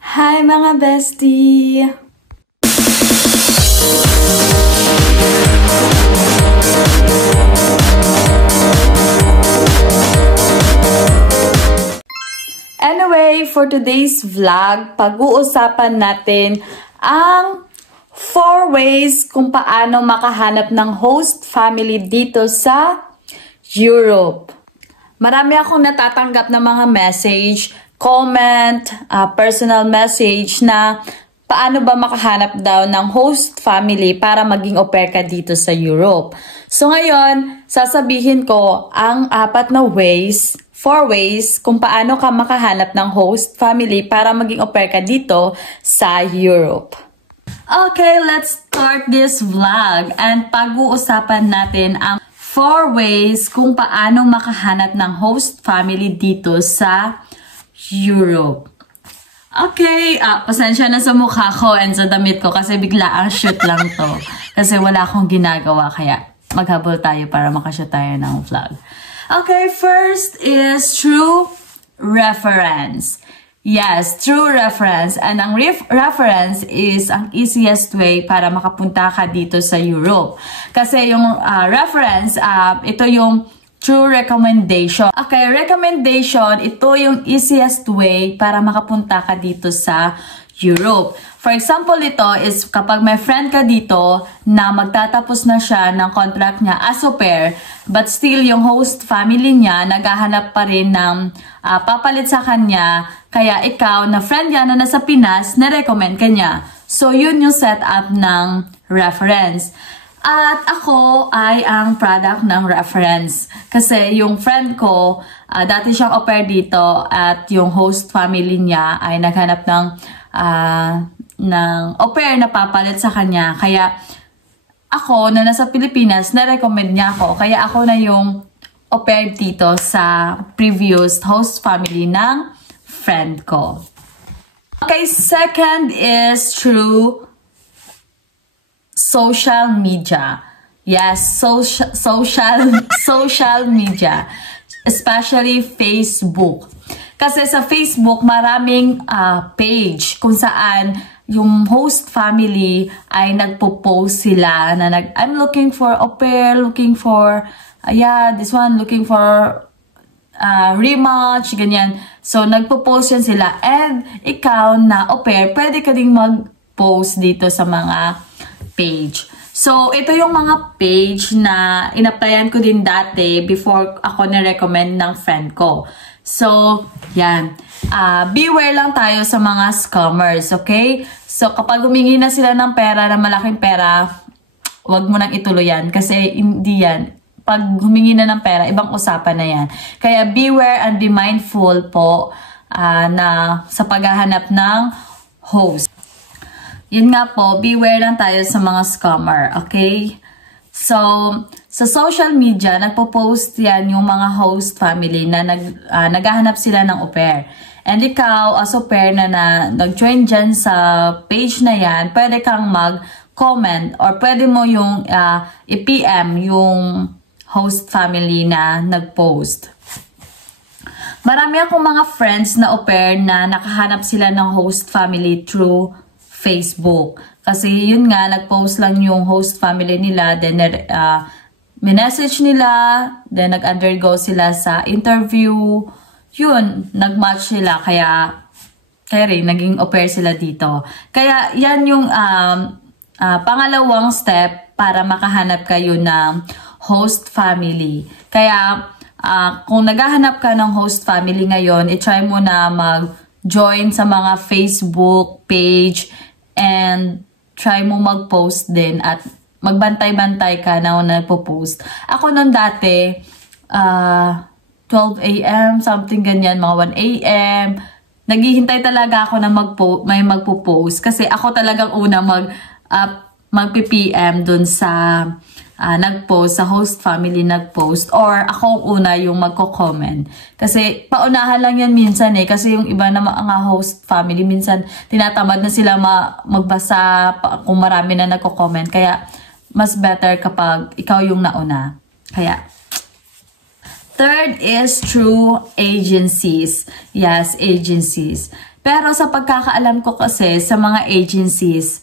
Hi mga bestie! Anyway, for today's vlog, pag-uusapan natin ang 4 ways kung paano makahanap ng host family dito sa Europe. Marami akong natatanggap na mga message, comment, personal message na paano ba makahanap daw ng host family para maging au pair ka dito sa Europe. So ngayon, sasabihin ko ang 4 ways kung paano ka makahanap ng host family para maging au pair ka dito sa Europe. Okay, let's start this vlog and pag-uusapan natin ang 4 ways kung paano makahanap ng host family dito sa Europe. Okay, pasensya na sa mukha ko and sa damit ko kasi bigla ang shoot lang to. Kasi wala akong ginagawa kaya maghabol tayo para makashoot tayo ng vlog. Okay, first is true reference. Yes, true reference. And ang reference is ang easiest way para makapunta ka dito sa Europe. Kasi yung reference, ito yung true recommendation. Okay, recommendation, ito yung easiest way para makapunta ka dito sa Europe. For example, ito is kapag may friend ka dito na magtatapos na siya ng contract niya as au pair, but still yung host family niya naghahanap pa rin ng papalit sa kanya, kaya ikaw na friend niya na nasa Pinas, na-recommend ka niya. So, yun yung setup ng reference. At ako ay ang product ng reference. Kasi yung friend ko, dati siyang au pair dito at yung host family niya ay naghanap ng au pair na papalit sa kanya. Kaya ako na nasa Pilipinas, na-recommend niya ako. Kaya ako na yung au pair dito sa previous host family ng friend ko. Okay, second is through social media. Yes, social media. Especially Facebook. Kasi sa Facebook, maraming page kung saan yung host family ay nagpo-post sila na I'm looking for au pair, looking for, this one, looking for rematch, ganyan. So, nagpo-post yan sila. And ikaw na au pair, pwede ka ding mag-post dito sa mga page. So, ito yung mga page na in-applyan ko din dati before ako na-recommend ng friend ko. So, yan. Beware lang tayo sa mga scammers, okay? So, kapag humingi na sila ng pera, ng malaking pera, wag mo nang ituloy yan. Kasi hindi yan. Pag humingi na ng pera, ibang usapan na yan. Kaya beware and be mindful po na sa paghahanap ng host. Yun nga po, beware lang tayo sa mga scammer, okay? So, sa social media, nagpo-post yan yung mga host family na naghahanap sila ng au pair. And ikaw, as au pair na nag-join dyan sa page na yan, pwede kang mag-comment or pwede mo yung i-PM yung host family na nag-post. Marami akong mga friends na au pair na nakahanap sila ng host family through Facebook. Kasi yun nga, nag-post lang yung host family nila, then minessage nila, then nag-undergo sila sa interview. Yun, nag-match sila, kaya rin, naging au pair sila dito. Kaya yan yung pangalawang step para makahanap kayo ng host family. Kaya kung naghahanap ka ng host family ngayon, i-try mo na mag-join sa mga Facebook page and try mo mag-post din at magbantay-bantay ka na nagpo-post. Ako noon dati, 12 a.m., something ganyan, mga 1 a.m., naghihintay talaga ako na may magpo-post kasi ako talagang una mag-PM dun sa nag-post, sa host family nag-post, or ako una yung magko-comment. Kasi paunahan lang yan minsan kasi yung iba na mga host family, minsan tinatamad na sila magbasa kung marami na nagko-comment. Kaya mas better kapag ikaw yung nauna. Kaya, third is through agencies. Yes, agencies. Pero sa pagkakaalam ko kasi sa mga agencies,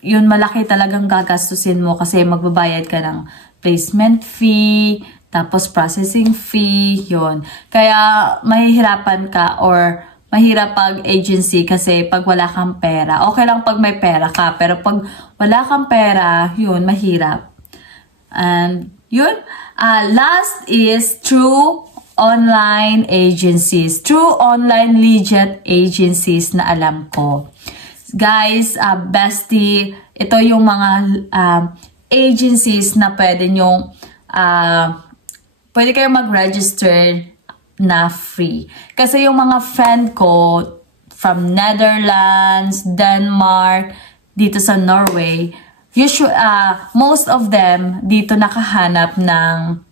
yun malaki talagang gagastusin mo kasi magbabayad ka ng placement fee, tapos processing fee, yun. Kaya mahihirapan ka or mahirap pag agency kasi pag wala kang pera. Okay lang pag may pera ka, pero pag wala kang pera, yun, mahirap. And yun, last is through online agencies. Through online legit agencies na alam ko. Guys, bestie, ito yung mga agencies na pwede nyong, pwede kayong mag-register na free. Kasi yung mga friend ko from Netherlands, Denmark, dito sa Norway, most of them dito nakahanap ng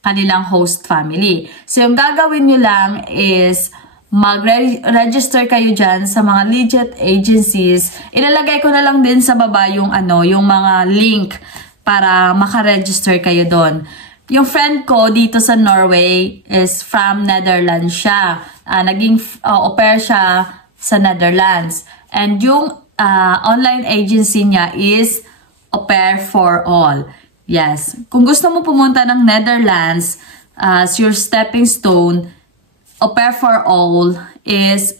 kanilang host family. So yung gagawin nyo lang is mag-register kayo dyan sa mga legit agencies. Ilalagay ko na lang din sa baba yung yung mga link para maka-register kayo doon. Yung friend ko dito sa Norway is from Netherlands siya. Naging au pair siya sa Netherlands. And yung online agency niya is Au Pair for All. Yes. Kung gusto mo pumunta ng Netherlands as your stepping stone, Au Pair for All is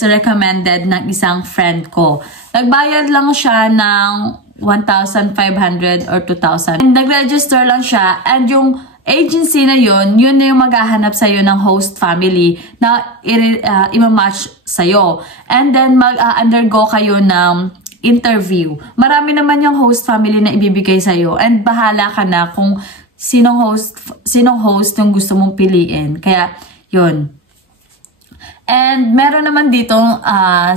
recommended ng isang friend ko. Nagbayad lang siya ng 1,500 or 2,000. And nag-register lang siya and yung agency na yun na yung maghahanap sa'yo ng host family na i-match sa'yo. And then mag-undergo kayo ng interview. Marami naman yung host family na ibibigay sa'yo and bahala ka na kung sinong host yung gusto mong piliin. Kaya yun. And meron naman dito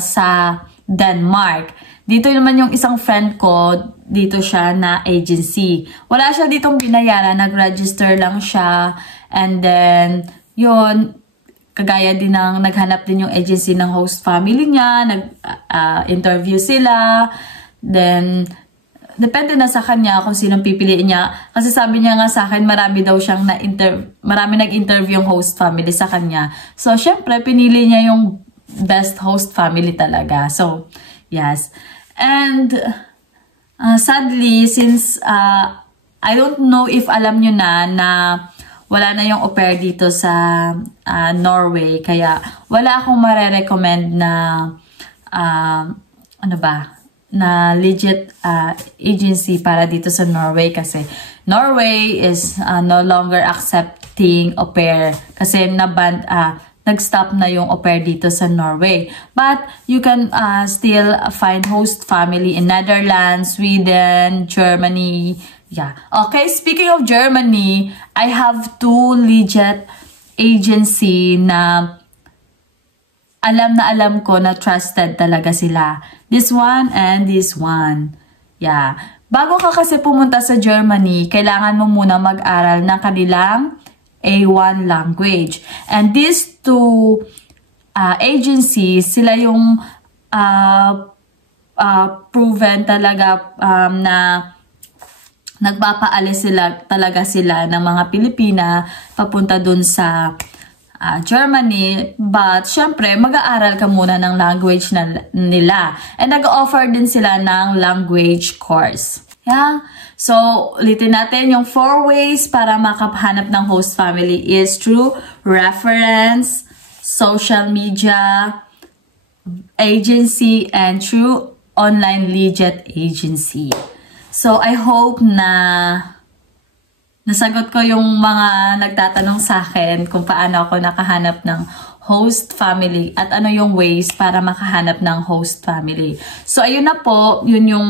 sa Denmark. Dito naman yung isang friend ko, dito siya na agency. Wala siya ditong binayaran, nag-register lang siya. And then, yun, kagaya din ng naghanap din yung agency ng host family niya, nag-interview sila. Then, depende na sa kanya kung sinong pipiliin niya. Kasi sabi niya nga sa akin, marami daw siyang marami nag-interview yung host family sa kanya. So, syempre, pinili niya yung best host family talaga. So, yes. And sadly, since I don't know if alam nyo na wala na yung au pair dito sa Norway, kaya wala akong marerecommend na na legit agency para dito sa Norway kasi Norway is no longer accepting au pair kasi nag-stop na yung au pair dito sa Norway. But you can still find host family in Netherlands, Sweden, Germany. Yeah. Okay, speaking of Germany, I have 2 legit agency na alam ko na trusted talaga sila. This one and this one. Yeah. Bago ka kasi pumunta sa Germany, kailangan mo muna mag-aral ng kanilang A1 language. And these 2 agencies, sila yung proven talaga na nagpapaalis talaga sila ng mga Pilipina papunta dun sa Germany. But syempre, mag-aaral ka muna ng language nila. And nag-offer din sila ng language course. Yeah. So, ulitin natin yung 4 ways para makahanap ng host family is through reference, social media, agency, and through online legit agency. So, I hope na nasagot ko yung mga nagtatanong sa akin kung paano ako nakahanap ng host family at ano yung ways para makahanap ng host family. So, ayun na po, yun yung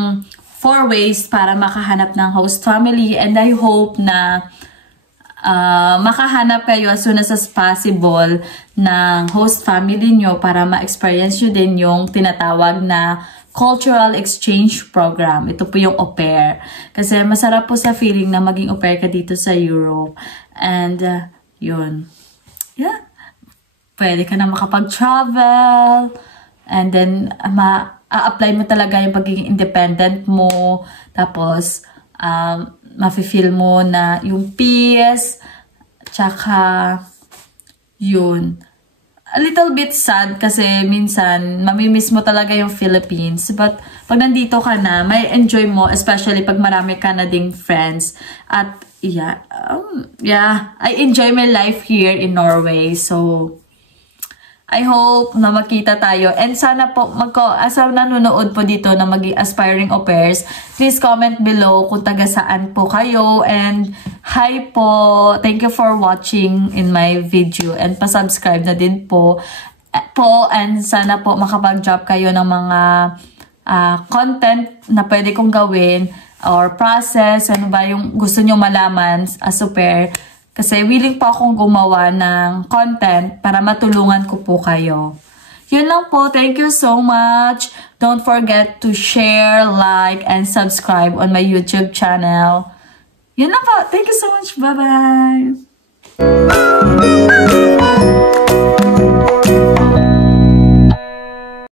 4 ways para makahanap ng host family, and I hope na makahanap kayo as soon as possible ng host family nyo para ma-experience nyo din yung tinatawag na cultural exchange program. Ito po yung au pair. Kasi masarap po sa feeling na maging au pair ka dito sa Europe. And yun. Yeah. Pwede ka na makapag-travel. And then, apply mo talaga yung pagiging independent mo. Tapos, mafe-feel mo na yung peace. Tsaka, yun. A little bit sad kasi minsan mamimiss mo talaga yung Philippines. But pag nandito ka na, may enjoy mo, especially pag marami ka na ding friends. At yeah, I enjoy my life here in Norway. So I hope na makita tayo. And sana po, sa nanonood po dito na maging aspiring au pairs, please comment below kung taga saan po kayo. And hi po! Thank you for watching in my video. And pa-subscribe na din po. And sana po makapag-drop kayo ng mga content na pwede kong gawin or process. Ano ba yung gusto nyo malaman as au pair. Kasi willing pa akong gumawa ng content para matulungan ko po kayo. Yun lang po. Thank you so much. Don't forget to share, like, and subscribe on my YouTube channel. Yun lang po. Thank you so much. Bye-bye.